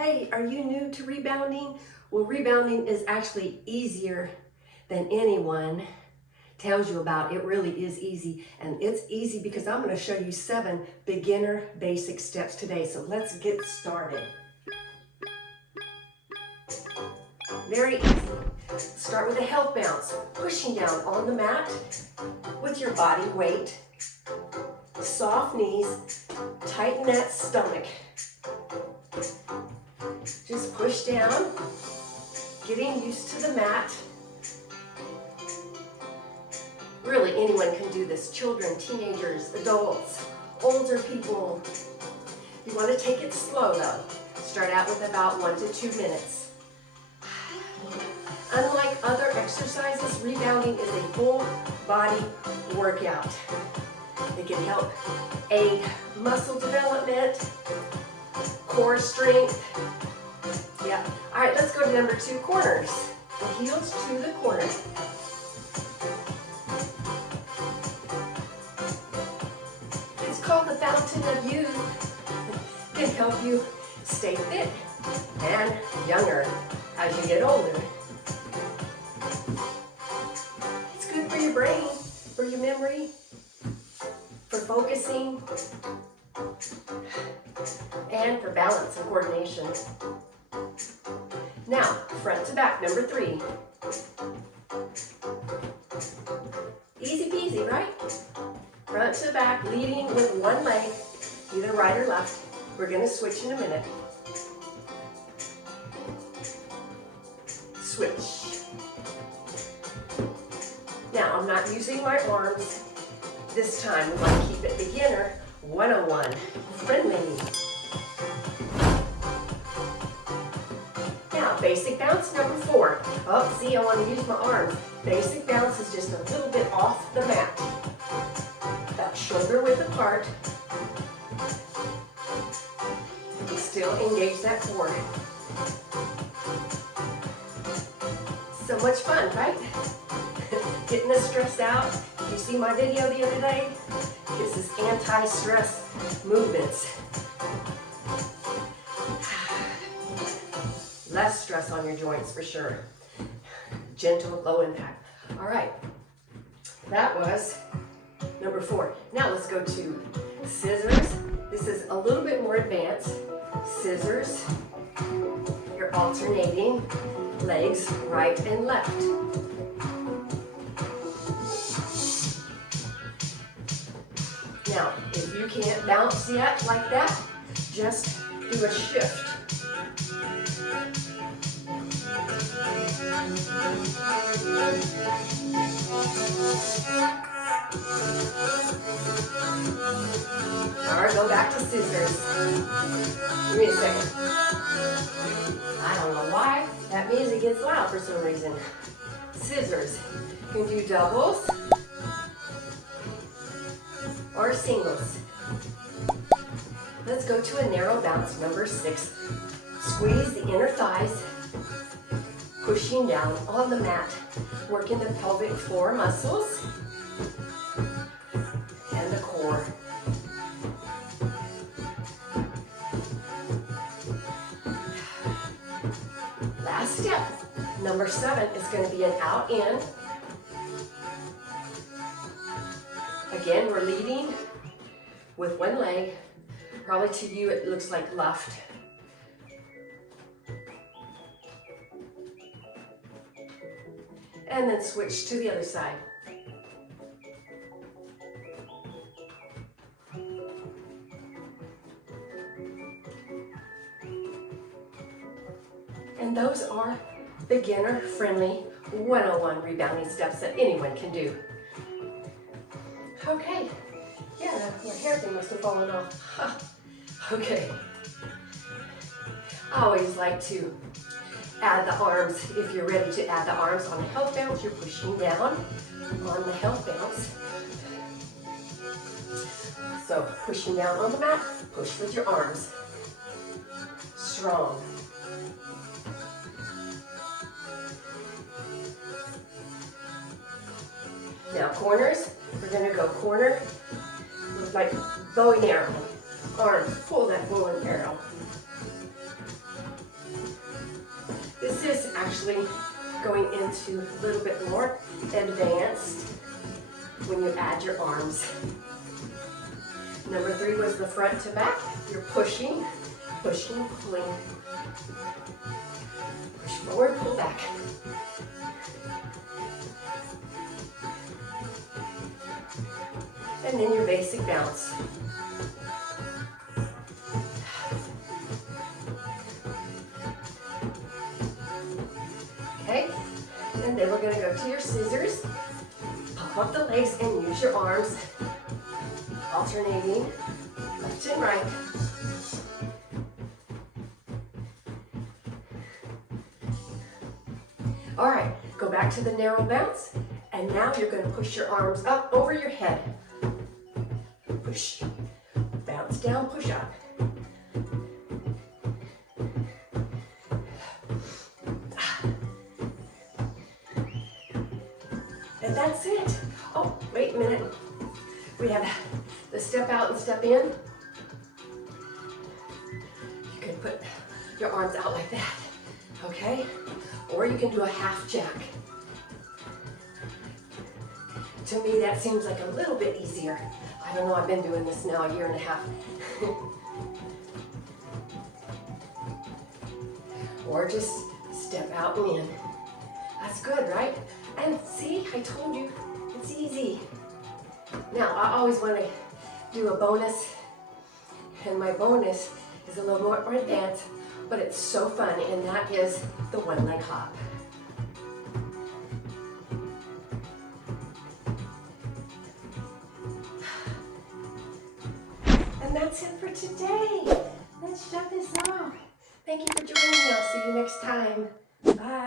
Hey, are you new to rebounding? Well, rebounding is actually easier than anyone tells you about. It really is easy. And it's easy because I'm going to show you 7 beginner basic steps today. So let's get started. Very easy. Start with a health bounce, pushing down on the mat with your body weight. Soft knees, tighten that stomach. Just push down, getting used to the mat. Really, anyone can do this. Children, teenagers, adults, older people. You want to take it slow though. Start out with about 1 to 2 minutes. Unlike other exercises, rebounding is a full body workout. It can help aid muscle development, core strength. Yeah. All right, let's go to number 2, corners. The heels to the corner. It's called the fountain of youth. It can help you stay fit and younger as you get older. It's good for your brain, for your memory, for focusing, and for balance and coordination. Now, front to back, number 3. Easy peasy, right? Front to back, leading with one leg, either right or left. We're going to switch in a minute. Switch. Now, I'm not using my arms this time. We want to keep it beginner 101, friendly. Now, basic bounce number 4. Oh, see, I want to use my arms. Basic bounce is just a little bit off the mat. About shoulder width apart. Still engage that core. So much fun, right? Getting the stress out. You see my video the other day? This is anti-stress movements. Less stress on your joints for sure. Gentle, low impact. All right, that was number 4. Now let's go to scissors. This is a little bit more advanced. Scissors. You're alternating legs right and left. Now, if you can't bounce yet like that, just do a shift. All right, go back to scissors. Give me a second. I don't know why. That music gets loud for some reason. Scissors. You can do doubles or singles. Let's go to a narrow bounce, number 6. Squeeze the inner thighs, pushing down on the mat, working the pelvic floor muscles and the core. Last step, number 7, is going to be an out-in. Again, we're leading with one leg. Probably to you it looks like left. And then switch to the other side. And those are beginner-friendly 101 rebounding steps that anyone can do. Okay, yeah, my hair thing must have fallen off. Huh. Okay. I always like to add the arms. If you're ready to add the arms on the health bounce, you're pushing down on the health bounce. So pushing down on the mat, push with your arms. Strong. Now corners, we're going to go corner with like bow and arrow. Arms, pull that bow and arrow. This is actually going into a little bit more advanced when you add your arms. Number 3 was the front to back. You're pushing, pushing, pulling. Push forward, pull back. And then your basic bounce. Okay, and then we're going to go to your scissors. Pop up the legs and use your arms, alternating left and right. All right, go back to the narrow bounce, and now you're going to push your arms up over your head. Push, bounce down, push up. And that's it. Oh, wait a minute. We have the step out and step in. You can put your arms out like that, okay? Or you can do a half jack. To me, that seems like a little bit easier. I don't know, I've been doing this now a year and a half. Or just step out and in. That's good, right? And see, I told you, it's easy. Now, I always want to do a bonus, and my bonus is a little more advanced, but it's so fun, and that is the one leg hop. And that's it for today. Let's shut this off. Thank you for joining me. I'll see you next time. Bye.